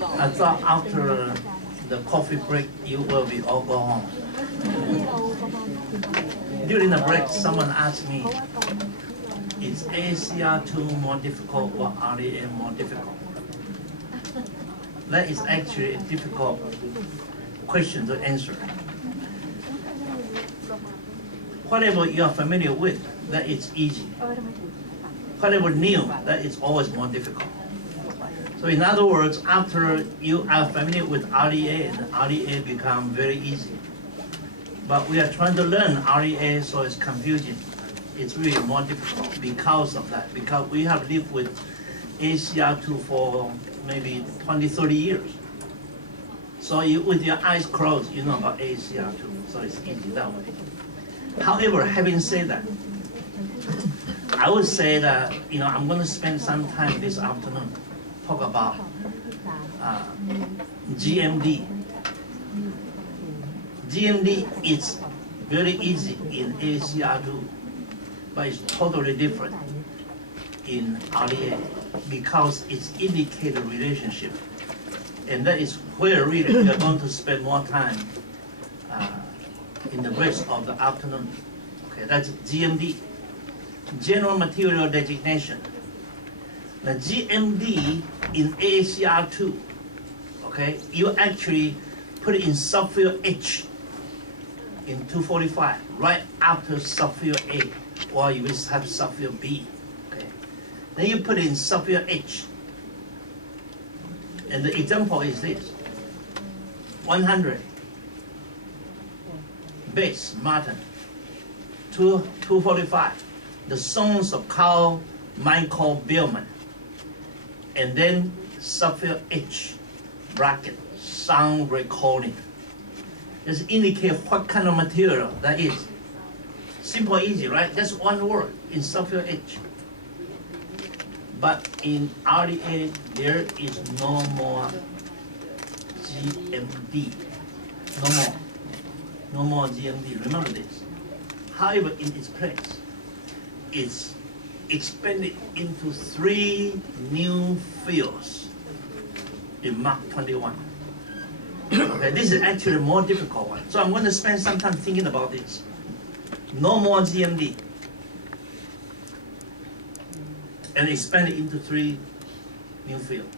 I thought after the coffee break, you will be all go home. During the break, someone asked me, is ACR2 more difficult or RDA more difficult? That is actually a difficult question to answer. Whatever you are familiar with, that is easy. Whatever new, that is always more difficult. So in other words, after you are familiar with RDA, the RDA become very easy. But we are trying to learn RDA, so it's confusing. It's really more difficult because of that, because we have lived with ACR2 for maybe 20, 30 years. So you, with your eyes closed, you know about ACR2, so it's easy that way. However, having said that, I would say that, I'm going to spend some time this afternoon talk about GMD. GMD is very easy in ACR2, but it's totally different in RDA because it's indicator relationship. And that is where really we are going to spend more time in the rest of the afternoon. Okay, that's GMD, General Material Designation. The GMD in ACR2, okay, you actually put it in subfield H in 245, right after subfield A, or you will have subfield B, okay. Then you put it in subfield H. And the example is this: 100 base Martin, 245 the songs of Carl Michael Billman, and then subfield H bracket sound recording. Just indicate what kind of material that is. Simple, easy, right? That's one word in subfield H. But in RDA, there is no more GMD. No more. No more GMD. Remember this. However, in its place, it's expanded into 3 new fields in Mark 21. Okay, this is actually a more difficult one. So I'm going to spend some time thinking about this. No more GMD. And expand it into 3 new fields.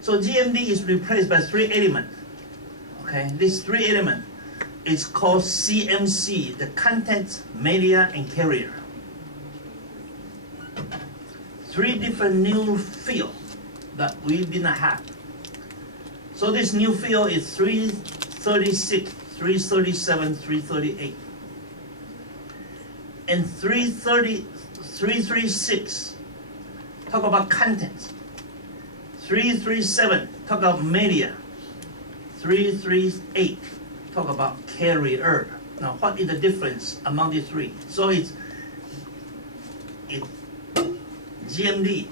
So GMD is replaced by 3 elements. Okay, these 3 elements is called CMC, the content, media, and carrier. 3 different new fields that we didn't have. So this new field is 336, 337, 338. And 336 talk about content. 337 talk about media. 338 talk about carrier. Now, what is the difference among the 3? So it's GMD,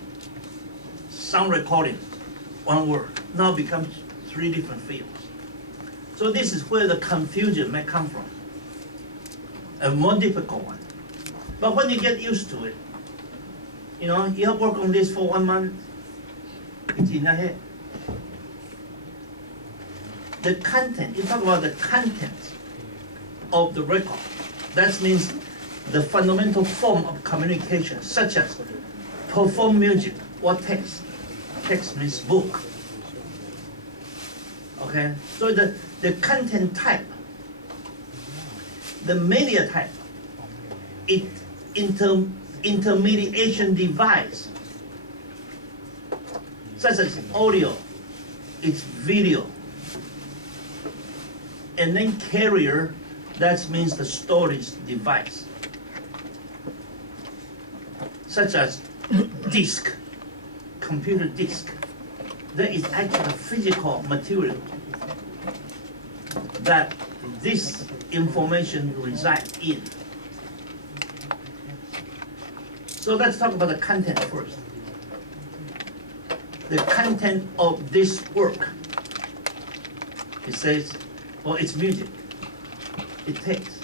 sound recording, one word, now becomes 3 different fields. So this is where the confusion may come from, a more difficult one. But when you get used to it, you have worked on this for 1 month, it's in your head. The content, you talk about the content of the record. That means the fundamental form of communication, such as perform music or text. Text means book. Okay, so the content type, the media type, intermediation device, such as audio, it's video. And then carrier, that means the storage device, such as disk, computer disk. That is actually a physical material that this information resides in. So let's talk about the content first. The content of this work, it says, well, it's music, it takes.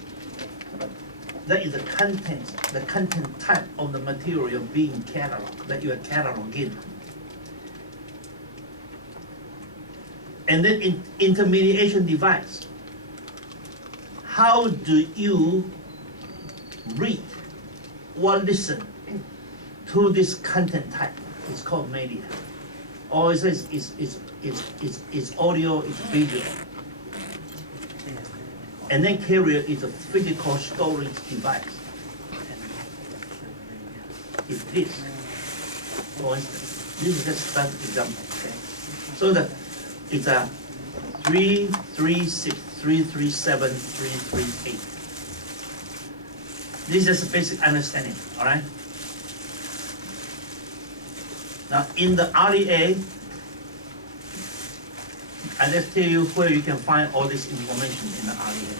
That is the content type of the material being cataloged, that you are cataloging. And then intermediation device. How do you read or listen to this content type? It's called media. Or it says it's audio, it's video. And then carrier is a physical storage device. It's this, for instance. This is just an example, okay? So it's a 336, 337, 338. This is just a basic understanding, all right? Now, in the RDA, I just tell you where you can find all this information in the RDA.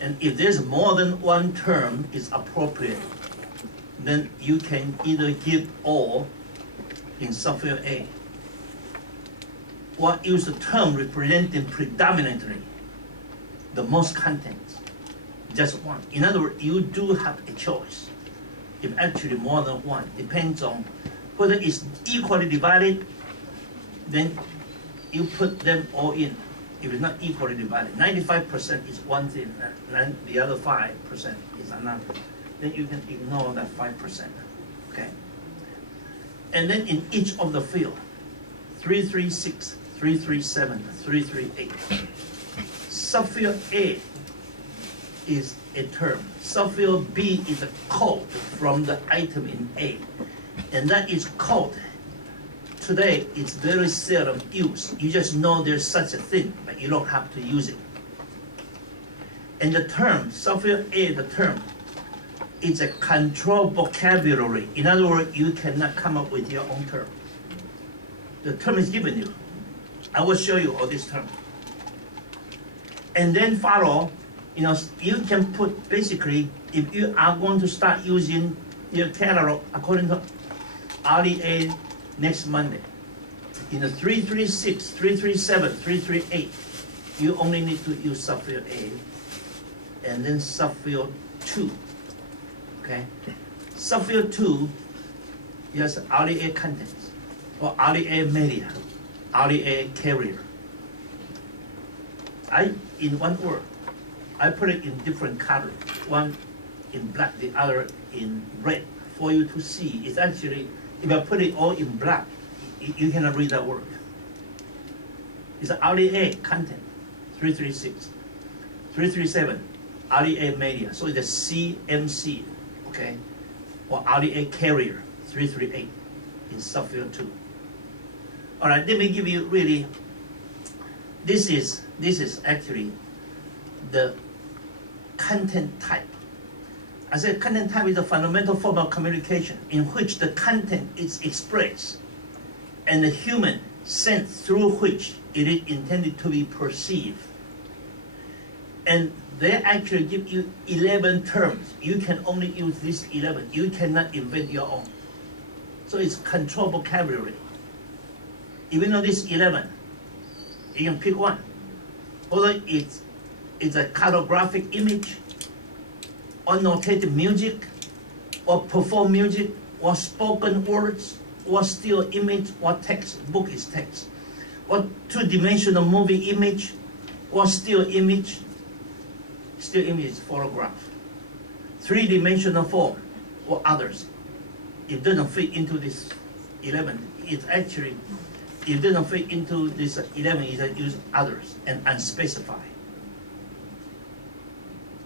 And if there's more than one term is appropriate, then you can either give all in subfield A, or use the term representing predominantly the most contents, just one. In other words, you do have a choice. If actually more than one, depends on whether it's equally divided, then you put them all in. If it's not equally divided, 95% is one thing, and the other 5% is another. Then you can ignore that 5%, okay? And then in each of the field, 336, 337, 338. Subfield A is a term. Subfield B is a code from the item in A. And that is code. Today, it's very seldom used. You just know there's such a thing, but you don't have to use it. And the term, subfield A, the term, is a controlled vocabulary. In other words, you cannot come up with your own term. The term is given you. I will show you all this term. And then follow, you can put basically, if you are going to start using your catalog according to RDA next Monday, in the 336, 337, 338, you only need to use subfield A and then subfield 2. Okay? Subfield 2 is RDA contents or RDA media, RDA carrier. In one word, I put it in different colors. One in black, the other in red, for you to see. It's actually, if I put it all in black, you cannot read that word. It's RDA content, 336, 337, RDA media. So it's a CMC, okay, or RDA carrier, 338 in subfield 2. All right, let me give you really. This is actually the content type. I said content type is a fundamental form of communication in which the content is expressed and the human sense through which it is intended to be perceived. And they actually give you 11 terms. You can only use these 11. You cannot invent your own. So it's controlled vocabulary. Even though this 11, you can pick one. Whether it's a cartographic image, or notated music, or performed music, or spoken words, or still image, or text. Book is text. Or two-dimensional movie image, or still image. Still image is photograph. Three-dimensional form, or others. It doesn't fit into this 11. It's actually, it doesn't fit into this 11, it use others and unspecified.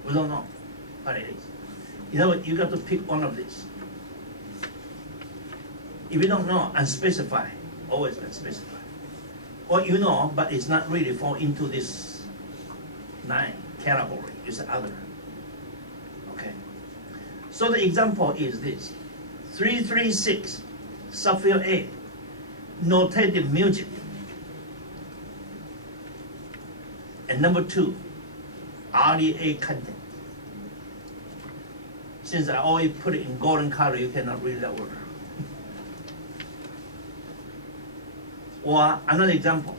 We don't know what it is. You know what, you got to pick one of these. If you don't know, unspecified, always unspecified. Or you know, but it's not really fall into this 9 category, it's other. Okay. So the example is this. 336, subfield A, notated music. And number 2, RDA content. Since I always put it in golden color, you cannot read that word. Or another example,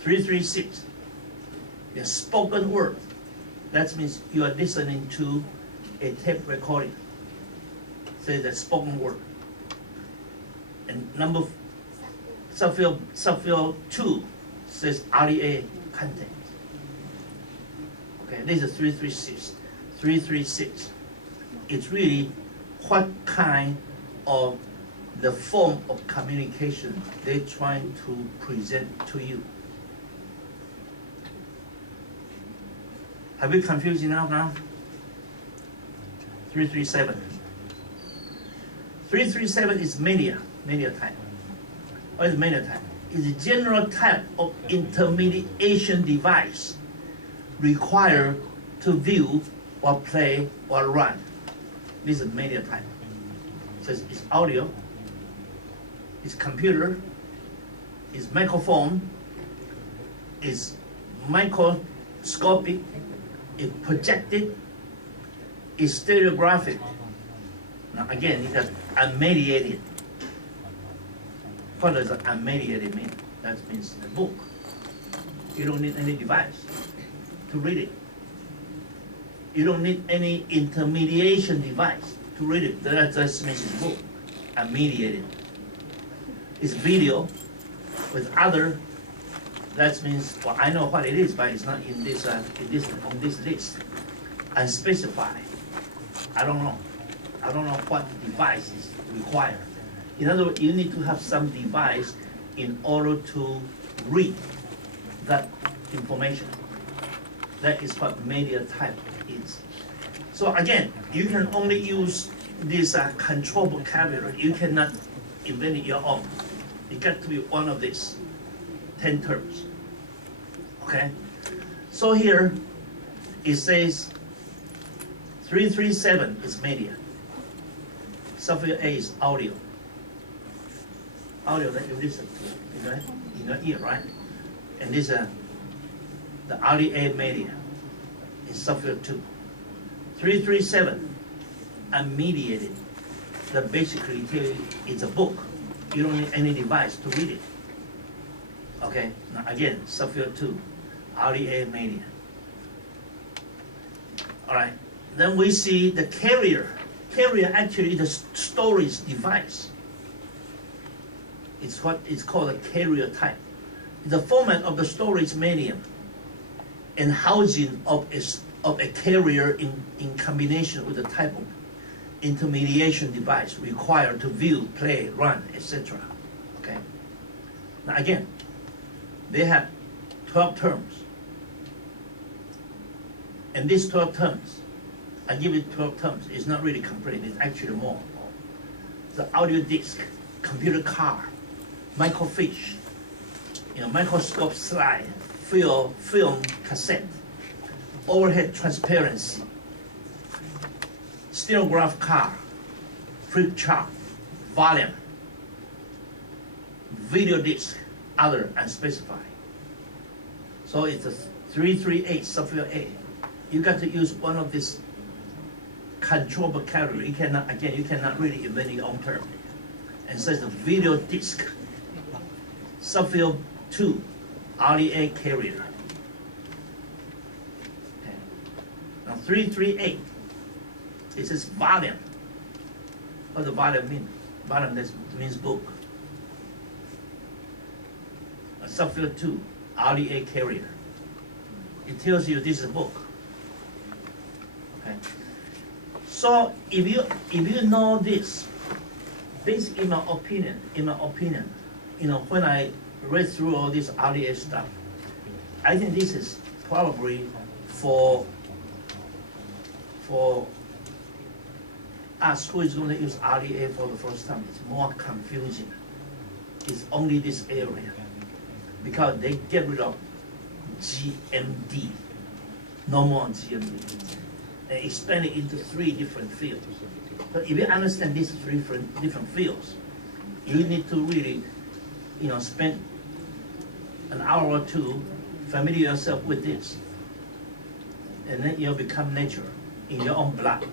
336, a spoken word. That means you are listening to a tape recording. Say that spoken word. And number subfield 2, says RDA content. Okay, this is 336. 336. It's really what kind of the form of communication they're trying to present to you. Have we confused enough now? 337. 337 is media type. What is media type? It's a general type of intermediation device required to view or play or run. This is media type. So it's audio, it's computer, it's microphone, it's microscopic, it's projected, it's stereographic. Now again, it has unmediated. What does unmediated mean? That means the book. You don't need any device to read it. You don't need any intermediation device to read it. That just means it's book. Unmediated. It's video with other. That means, well, I know what it is, but it's not in this on this list. Unspecified. I don't know. I don't know what device is required. In other words, you need to have some device in order to read that information. That is what media type is. So again, you can only use this control vocabulary. You cannot invent your own. It got to be one of these 10 terms. Okay? So here it says 337 is media. Software A is audio. Audio that you listen to in your ear, right? And this the RDA media is software 2. 337 unmediated. That basically tell you it's a book. You don't need any device to read it. Okay, now again, software 2, RDA media. All right, then we see the carrier. Carrier actually is a storage device. It's what is called a carrier type. The format of the storage medium and housing of a carrier in combination with the type of intermediation device required to view, play, run, etc. Okay. Now again, they have 12 terms. And these 12 terms, I give it 12 terms. It's not really complete. It's actually more. The audio disc, computer card, microfiche, microscope slide, film cassette, overhead transparency, stenograph card, flip chart, volume, video disc, other unspecified. So it's a 338 software A. You got to use one of these control vocabulary. You cannot really invent your own term. And says the video disc, software 2, RDA carrier. Okay. Now 338, it says volume. What does volume mean? Volume means book. Software 2, RDA carrier. It tells you this is a book. Okay. So if you know this, in my opinion, when I read through all this RDA stuff, I think this is probably for us who is going to use RDA for the first time. It's more confusing. It's only this area because they get rid of GMD, no more GMD, and expand it into 3 different fields. So if you understand these 3 different fields, you need to really, spend an hour or 2 familiar yourself with this, and then you'll become natural in your own blood.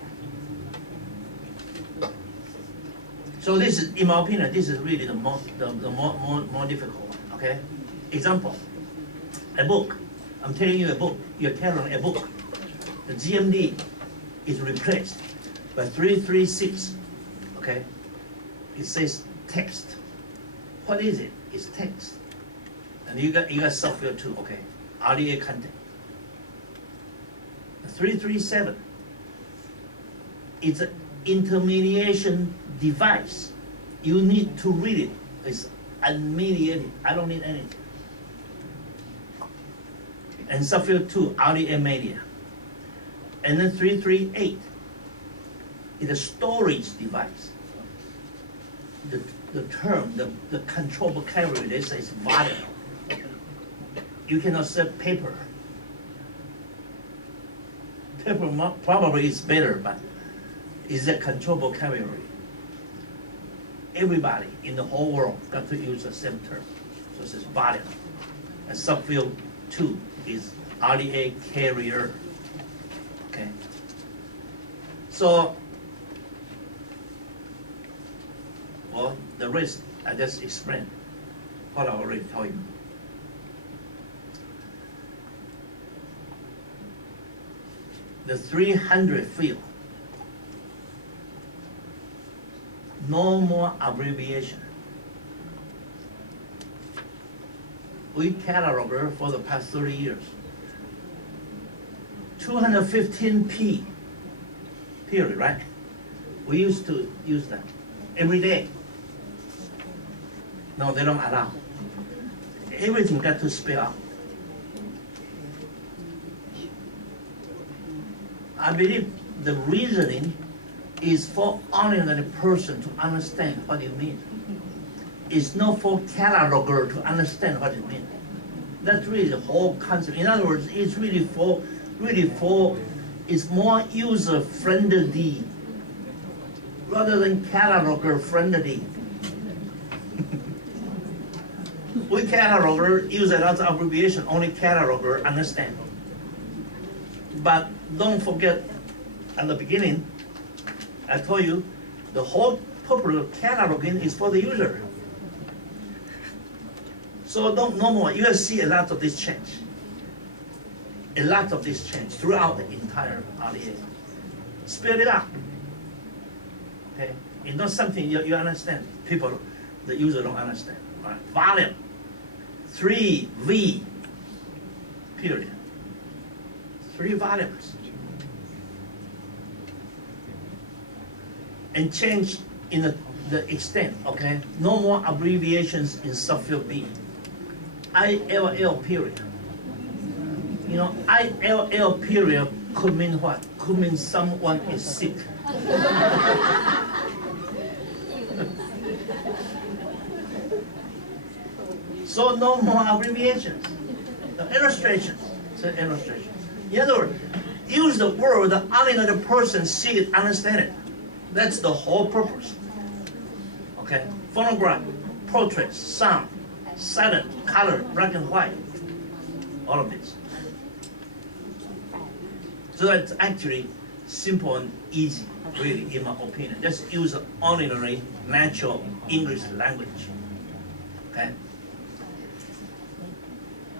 So this is, in my opinion, this is really the more difficult one. Okay, example, a book. I'm telling you a book. You're carrying a book. The GMD is replaced by 336. Okay, it says text. What is it? It's text. And you got subfield 2, okay. RDA content. The 337 is an intermediation device. You need to read it. It's unmediated. I don't need anything. And subfield 2, RDA media. And then 338 is a storage device. The term, the control vocabulary, they say it's volume. You cannot say paper. Paper probably is better, but it's a control vocabulary. Everybody in the whole world got to use the same term. So it's volume. And subfield 2 is RDA carrier. Okay. So, well, the rest I just explained what I already told you. The 300 field, no more abbreviation. We cataloged for the past 30 years. 215p, period, right? We used to use that every day. No, they don't allow. Everything got to spell out. I believe the reasoning is for ordinary person to understand what you mean. It's not for cataloger to understand what it means. That's really the whole concept. In other words, it's really for, it's more user-friendly rather than cataloger-friendly. We cataloger use a lot of abbreviation, only cataloger understand. But don't forget, at the beginning, I told you, the whole purpose of cataloging is for the user. So no more. You will see a lot of this change. A lot of this change throughout the entire RDA. Spell it out. Okay? It's not something you understand. People, the user don't understand. All right? Volume. 3V. Period. 3 volumes. And change in the extent, okay? No more abbreviations in subfield B. ILL period. You know, ILL period could mean what? Could mean someone is sick. So no more abbreviations. The illustrations. So illustrations. In other words, use the word that only another person see it, understand it. That's the whole purpose. Okay? Phonograph, portraits, sound, silent, color, black and white. All of this. So that's actually simple and easy, really, in my opinion. Just use the ordinary, natural English language. Okay?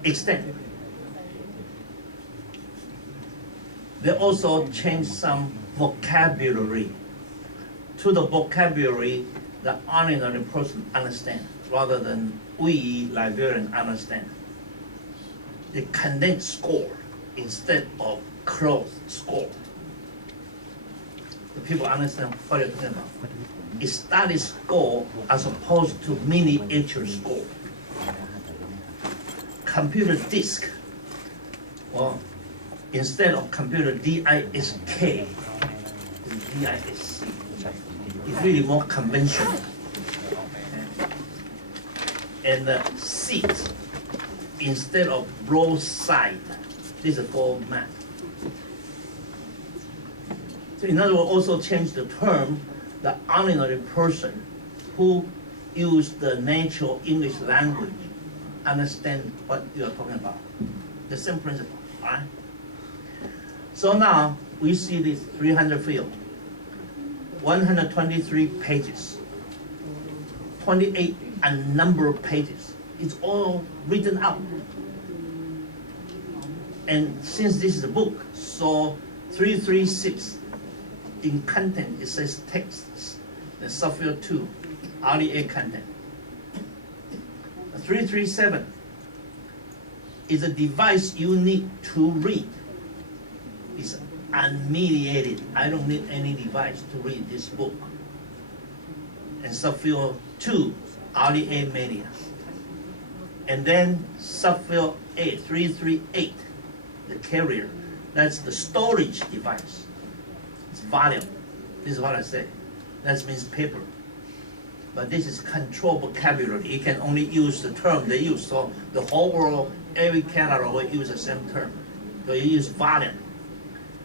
Extend. They also change some vocabulary to the vocabulary that ordinary person understand, rather than we librarian understand. They condense score instead of closed score. The people understand what you're talking about. It's study score as opposed to miniature score. Computer disk, well, instead of computer DISK, DISC. It's really more conventional. And the seat, instead of broadside, this is for math. So in other words, also change the term, the ordinary person who use the natural English language understand what you are talking about. The same principle, all right? So now we see this 300 field, 123 pages, 28 unnumbered pages. It's all written out. And since this is a book, so 336 in content, it says texts, the subfield 2, RDA content. 337 is a device you need to read. It's unmediated. I don't need any device to read this book. And subfield 2, RDA media. And then subfield 8, 338, the carrier. That's the storage device. It's volume. This is what I say. That means paper. But this is control vocabulary. You can only use the term they use. So the whole world, every Canada will use the same term. So you use volume.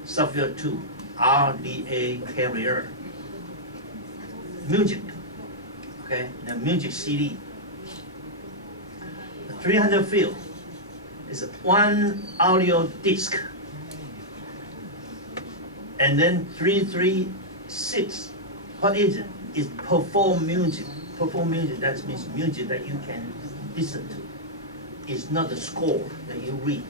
Subfield 2, RDA carrier. Music. Okay, the music CD. The 300 field is one audio disc. And then 336, what is it? It's perform music. Perform music, that means music that you can listen to. It's not the score that you read.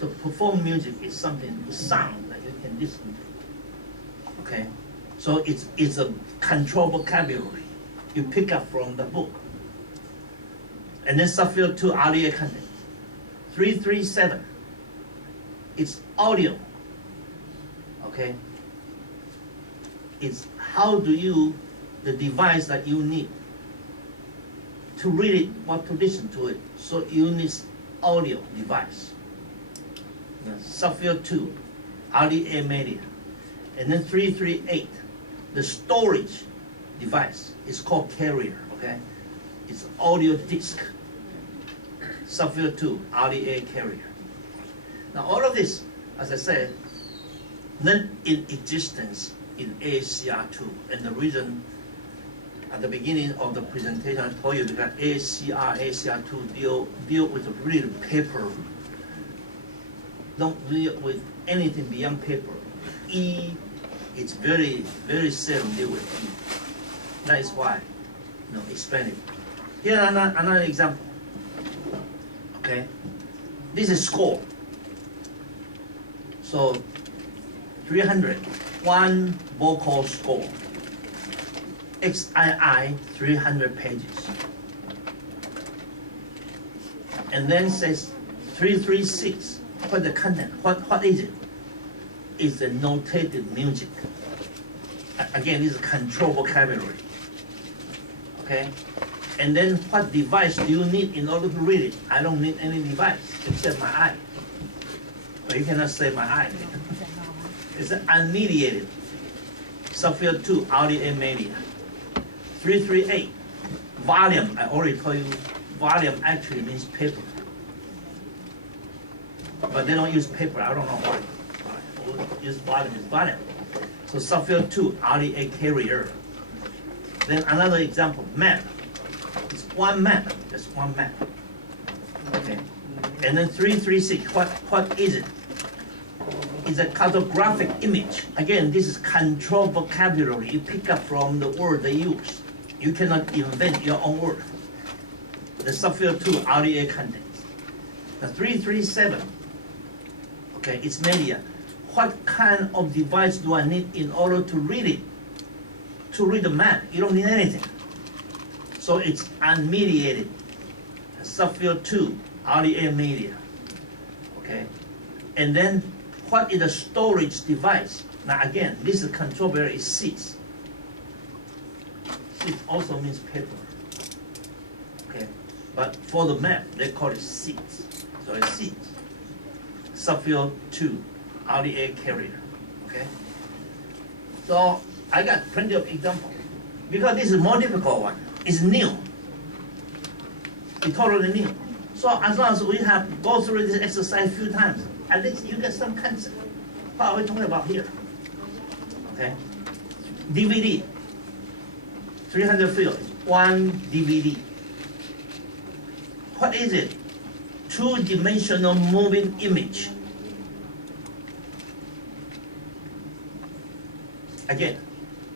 So perform music is something, the sound that you can listen to. Okay? So it's a control vocabulary you pick up from the book. And then subfield 2, audio content. 337, it's audio. Okay? It's how do you, the device that you need to read it or to listen to it. So you need audio device. Subfield 2, RDA media. And then 338, the storage device is called carrier, okay? It's audio disc. Subfield 2, RDA carrier. Now all of this, as I said, not in existence in ASCR2. And the reason at the beginning of the presentation I told you that ASCR2 deal with really paper. Don't deal with anything beyond paper. E, it's very, very seldom deal with E. That is why, explain it. Here another example. Okay, this is score. So 300, one vocal score. XII 300 pages. And then says 336. What the content? What is it? It's the notated music. Again, this is control vocabulary. Okay? And then what device do you need in order to read it? I don't need any device except my eye. But you cannot say my eye. It's unmediated. Subfield 2, audio media. 338, volume. I already told you, volume actually means paper. But they don't use paper. I don't know why. Use volume is volume. So subfield 2, RDA carrier. Then another example, map. It's one map. Just one map. Okay. And then 336. What is it? It's a cartographic image. Again, this is control vocabulary. You pick up from the word they use. You cannot invent your own word. The subfield 2, RDA content. The 337. Okay, it's media. What kind of device do I need in order to read it? To read the map, you don't need anything. So it's unmediated. Subfield 2, RDA media. Okay, and then what is the storage device? Now again, this is control where it sits. Sit also means paper. Okay, but for the map, they call it seats. So it sits. Subfield 2, RDA carrier. Okay. So I got plenty of examples because this is a more difficult one. It's new. It's totally new. So as long as we have go through this exercise a few times, at least you get some concept. What are we talking about here? Okay. DVD. 300 fields. One DVD. What is it? Two-dimensional moving image. Again,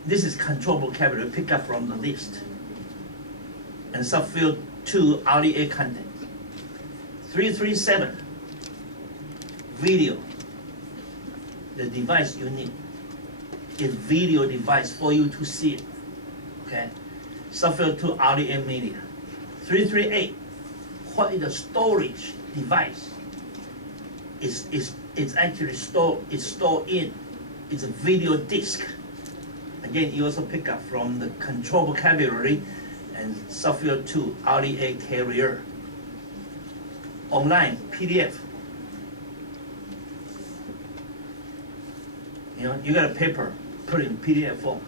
this is control vocabulary pick up from the list. And subfield 2, RDA content. 337, video. The device you need is video device for you to see it. Okay? Subfield 2, RDA media. 338, what is the storage device? It's actually stored in. It's a video disc. Again, you also pick up from the control vocabulary and software 2, RDA carrier. Online, PDF. You know, you got a paper, put it in PDF form.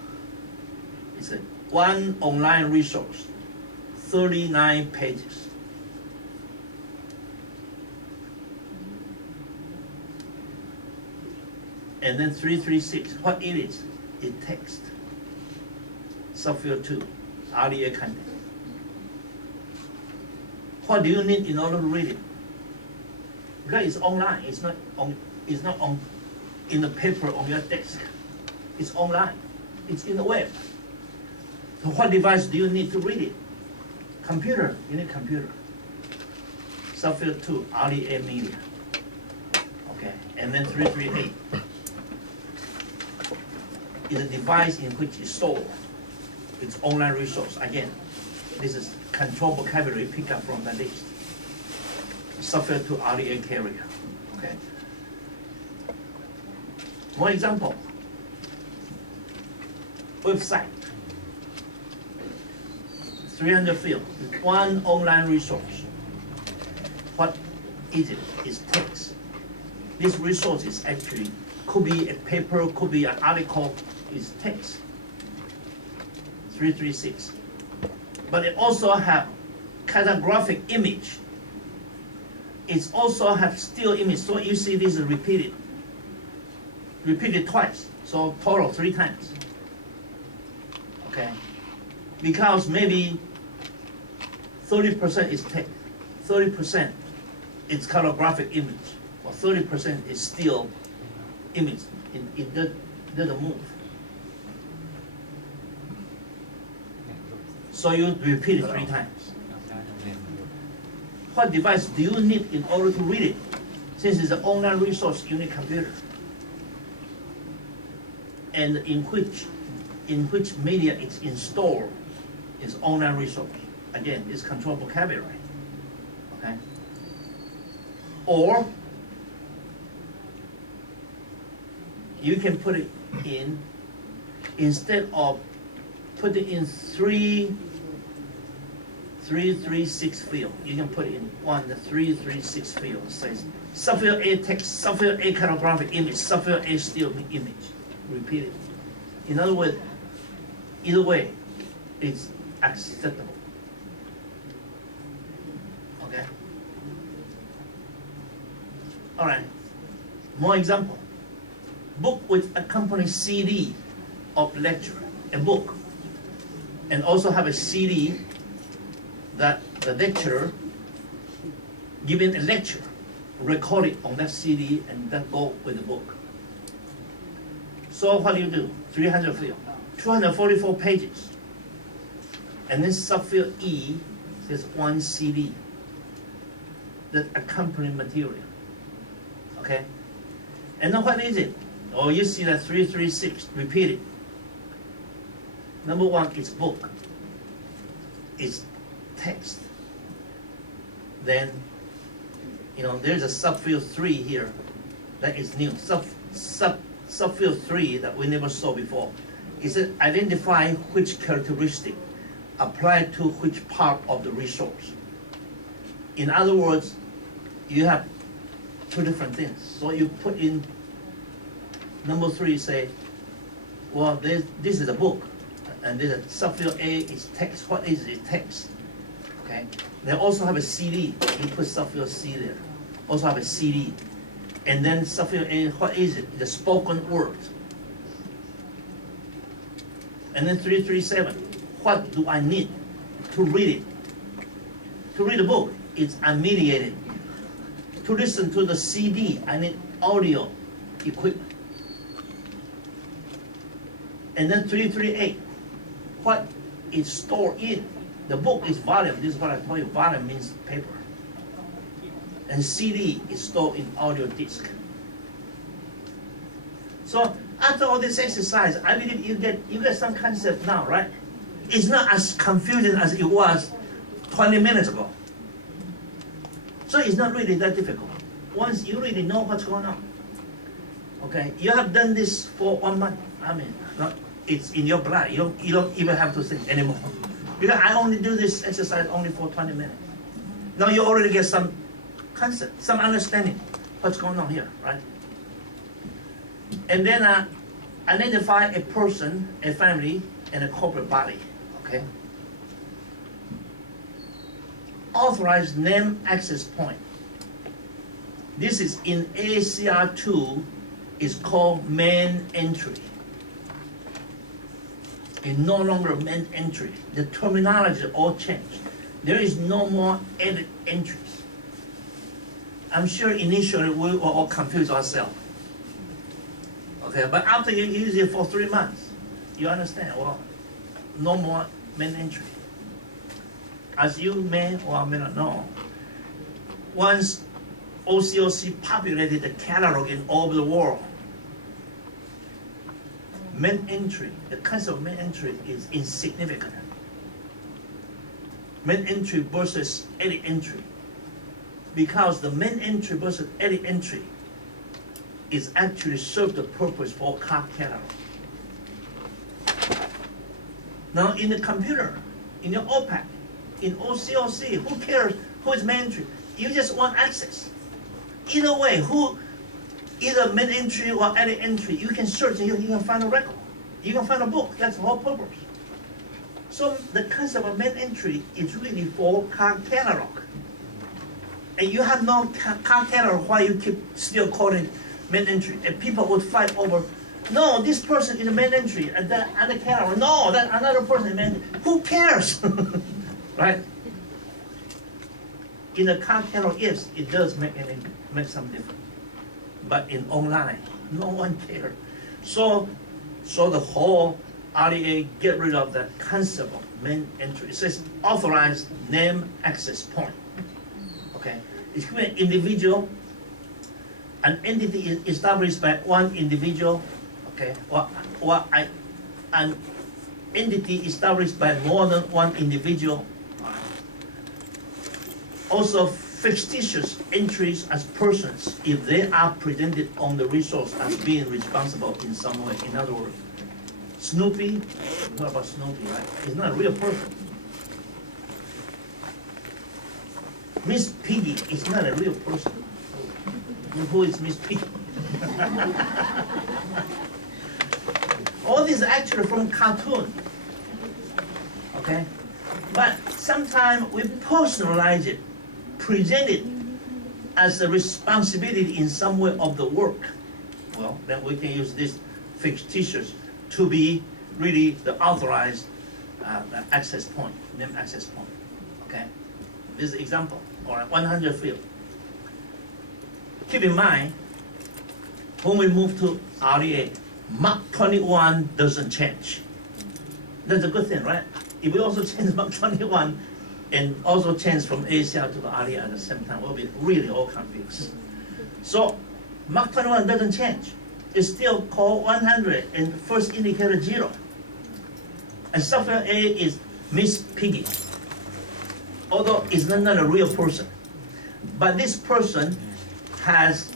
It's a one online resource, 39 pages. And then 336, what it is? It's text. Software 2, RDA content. What do you need in order to read it? Because it's online, it's not on in the paper on your desk. It's online. It's in the web. So what device do you need to read it? Computer. You need computer. Software 2, RDA media. Okay. And then 338 is a device in which it's stored. It's online resource. Again, this is control vocabulary pick up from the list. Software 2, RDA carrier. Okay. More example. Website. 300 fields. One online resource. What is it? It's text. This resource is actually could be a paper, could be an article. It's text. 336. But it also have cartographic image. It also have still image. So you see this is repeated twice. So total 3 times. Okay. Because maybe 30% is text, 30% is cartographic image, or 30% is still image. It doesn't move. So you repeat it 3 times. What device do you need in order to read it? Since it's an online resource, you need computer. And in which media it's installed is online resource. Again, it's control vocabulary. Okay? Or you can put it in, instead of putting in 336 field, you can put in 336 field. It says software A text, software A cartographic image, software A still image. Repeat it. In other words, either way, it's acceptable. Okay? All right. More example. Book with accompanying CD of lecture, a book. And also have a CD that the lecturer giving a lecture, recorded on that CD, and that go with the book. So what do you do? 300 field, 244 pages. And then subfield E says 1 CD that accompanying material. Okay? And then what is it? Oh, you see that 336 repeated. Number 1 is book. It's text. Then, you know, there's a subfield 3 here that is new. Subfield 3 that we never saw before. Is it identify which characteristic apply to which part of the resource. In other words, you have 2 different things. So you put in number 3, say, well, this is a book, and this is subfield A is text. What is it? Text. Okay. They also have a CD. You put subfield C there. Also have a CD. And then subfield A, what is it? The spoken word. And then 337. What do I need to read it? To read a book, it's unmediated. To listen to the CD, I need audio equipment. And then 338. What is stored in? The book is volume. This is what I told you. Volume means paper. And CD is stored in audio disc. So after all this exercise, I believe you get some concept now, right? It's not as confusing as it was 20 minutes ago. So it's not really that difficult. Once you really know what's going on, okay, you have done this for 1 month. I mean, it's in your blood. You don't even have to think anymore. Because I only do this exercise only for 20 minutes. Now you already get some concept, some understanding what's going on here, right? And then identify a person, a family, and a corporate body, okay? Authorize name access point. This is in ACR2, is called main entry. It's no longer main entry. The terminology all changed. There is no more edit entries. I'm sure initially we were all confused ourselves. Okay, but after you use it for 3 months, you understand, well, no more main entry. As you may or may not know, once OCOC populated the catalog in all over the world, main entry, the concept of main entry is insignificant. Main entry versus edit entry. Because the main entry versus edit entry is actually serve the purpose for card catalog. Now in the computer, in your OPAC, in OCOC, who cares who is main entry? You just want access. Either way, either main entry or edit entry, you can search and you can find a record. You can find a book. That's the whole purpose. So the concept of main entry is really for card catalog. And you have no card catalog why you keep still calling main entry. And people would fight over, no, this person is a main entry and that other catalog. No, that another person is main entry. Who cares? Right? In the card catalog, yes, it does make some difference. But in online, no one cares. So the whole RDA get rid of that concept of main entry. It says authorized name access point. Okay, it's an individual, an entity is established by one individual, okay, or an entity established by more than one individual. Also, fictitious entries as persons if they are presented on the resource as being responsible in some way. In other words, Snoopy, what about Snoopy, right? He's not a real person. Miss Piggy is not a real person. Who is Miss Piggy? All these are actually from cartoon. Okay? But sometimes we personalize it, present it as a responsibility in some way of the work. Well, then we can use this fictitious to be really the authorized access point, name access point. Okay? This is an example. All right, 100 field. Keep in mind, when we move to RDA, Mach 21 doesn't change. That's a good thing, right? If we also change Mach 21 and also change from ACR to the RDA at the same time, we'll be really all confused. So Mach 21 doesn't change. It's still called 100 and first indicator 0. And software A is Miss Piggy. Although it's not a real person. But this person has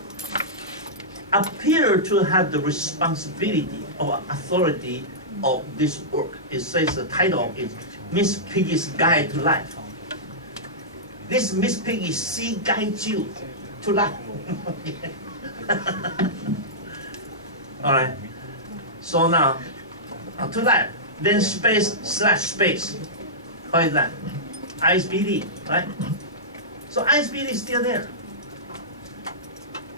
appeared to have the responsibility or authority of this work. It says the title is Miss Piggy's Guide to Life. This Miss Piggy, she guides you to life. All right. So now, to that, then space/space. What is that? ISBD, right? So ISBD is still there.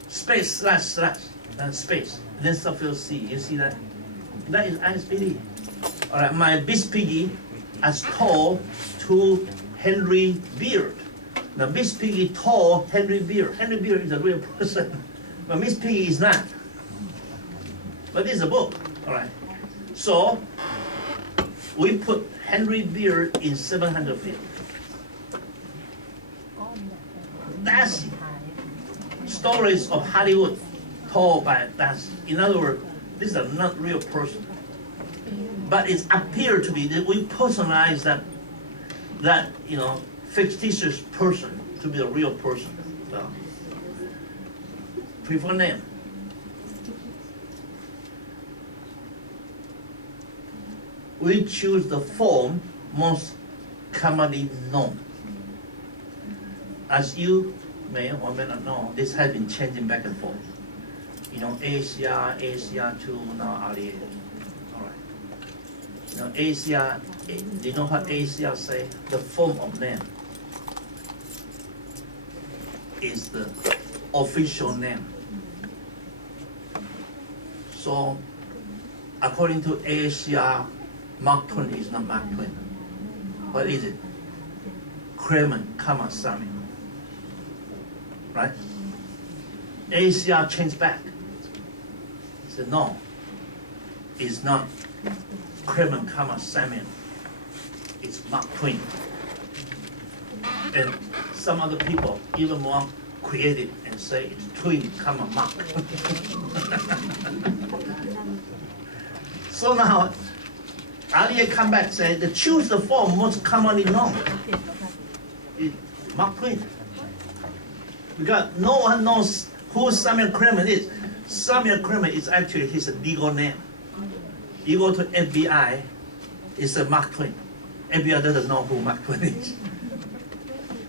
Space//space. Then subfield C. You see that? That is ISBD. All right. My Miss Piggy as told to Henry Beard. Now Miss Piggy told Henry Beard. Henry Beard is a real person, but Miss Piggy is not. But this is a book. All right. So we put Henry Beard in 700 field. That's stories of Hollywood told by that's. In other words, this is not real person. But it appeared to be that we personalize that fictitious person to be a real person. Well, preferred name. We choose the form most commonly known. As you may or may not know, this has been changing back and forth. You know, Asia, Asia to now Aria. All right. You know, Asia, do you know what Asia say? The form of name is the official name. So, according to Asia, Mark Twain is not Mark Twain. What is it? Kremen, Samuel. Right? Asia changed back. Said no, it's not Kremen, Samuel. It's Mark Twain. And some other people even more creative and say it's Twin, Mark. So now, Alia come back and say the choose the form most commonly known. It's Mark Twain. Because no one knows who Samuel Kremen is. Samuel Kremen is actually his legal name. You go to FBI, it's a Mark Twain. FBI doesn't know who Mark Twain is.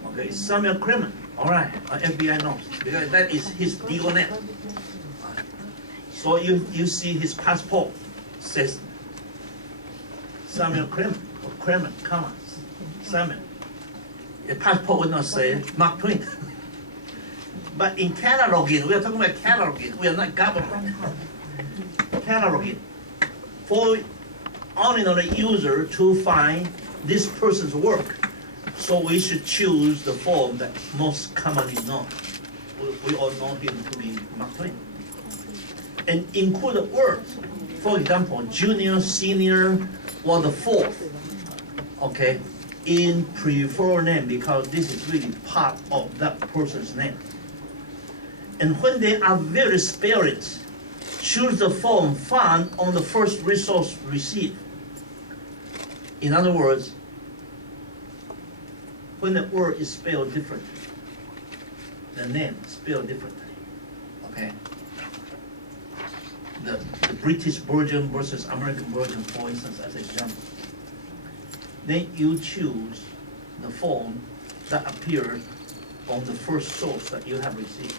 Okay, it's Samuel Kremen. All right, FBI knows because that is his legal name. So you see his passport says Samuel Kremen or Kremen, Samuel. The passport would not say Mark Twain. But in cataloging, we are talking about cataloging. We are not government. Cataloging for ordinary user to find this person's work. So we should choose the form that most commonly known. We all know him to be Mark Twain. And include words. For example, junior, senior, or the fourth. Okay, in preferred name because this is really part of that person's name. And when they are very sparing, choose the form found on the first resource received. In other words, when the word is spelled differently, the name is spelled differently, okay? The British version versus American version, for instance, as an example. Then you choose the form that appears on the first source that you have received.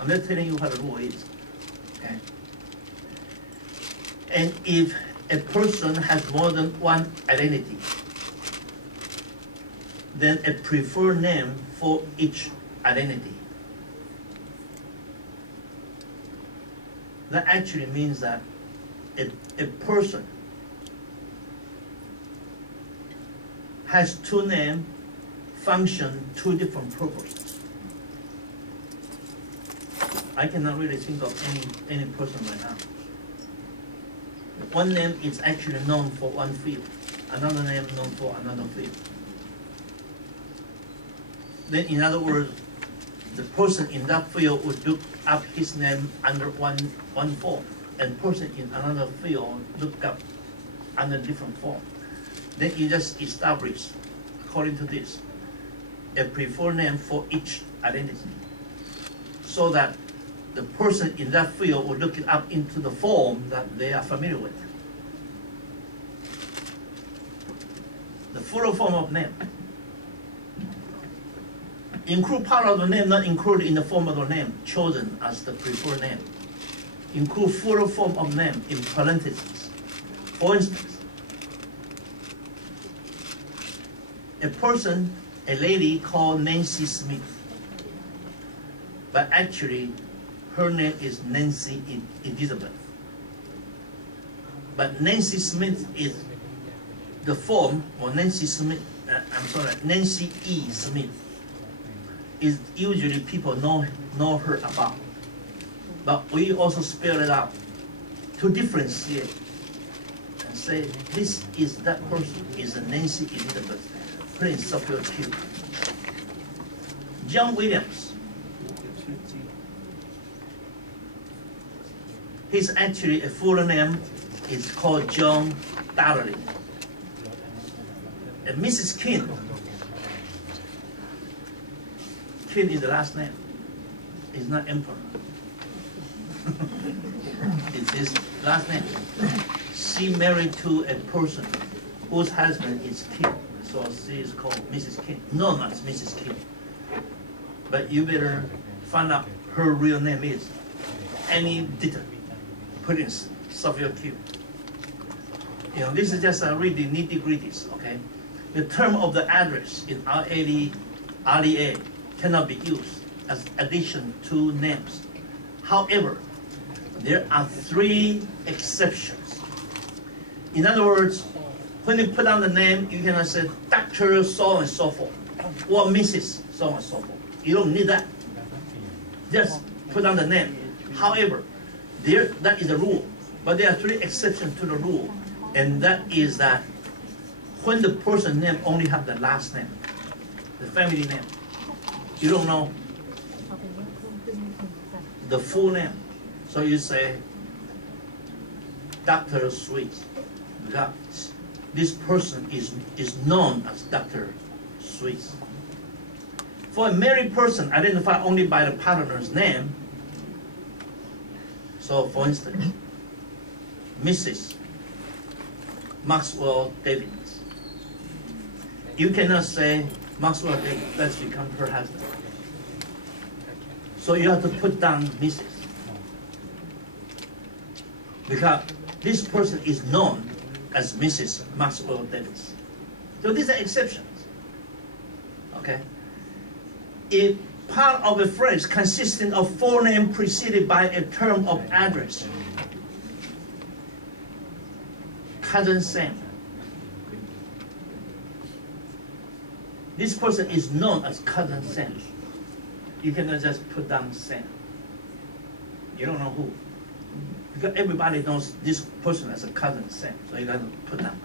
I'm not telling you what the rule is, okay? And if a person has more than one identity, then a preferred name for each identity. That actually means that a person has two names, function two different purposes. I cannot really think of any person right now. One name is actually known for one field, another name known for another field. Then in other words, the person in that field would look up his name under one form, and person in another field look up under different form. Then you just establish, according to this, a preferred name for each identity, so that the person in that field will look it up into the form that they are familiar with. The full form of name. Include part of the name not included in the form of the name chosen as the preferred name. Include full form of name in parentheses. For instance, a lady called Nancy Smith, but actually her name is Nancy Elizabeth. But Nancy Smith is the form, or Nancy E. Smith is usually people know her about. But we also spell it out to differentiate and say this is that person is a Nancy Elizabeth, Prince of your Q. John Williams. His actually a full name is called John Darley. And Mrs. King, King is the last name. It's not emperor. It's his last name. She married to a person whose husband is King. So she is called Mrs. King, known as Mrs. King. But you better find out her real name is. Any detail, put in Sophia Q. You know, this is just really nitty-gritties, okay? The term of the address in RDA cannot be used as addition to names. However, there are 3 exceptions. In other words, when you put down the name, you cannot say Dr. so and so forth or Mrs. so and so forth. You don't need that. Just put down the name. However, that is a rule. But there are 3 exceptions to the rule. And that is that when the person's name only have the last name, the family name, you don't know the full name. So you say Dr. Sweet. Because this person is known as Dr. Sweet. For a married person identified only by the partner's name, so for instance, Mrs. Maxwell Davids. You cannot say Maxwell Davids, that's become her husband. So you have to put down Mrs. Because this person is known as Mrs. Maxwell Davids. So these are exceptions. Okay? If part of a phrase consisting of 4 names preceded by a term of address, cousin Sam. This person is known as cousin Sam. You cannot just put down Sam. You don't know who. Because everybody knows this person as a cousin Sam. So you got to put down.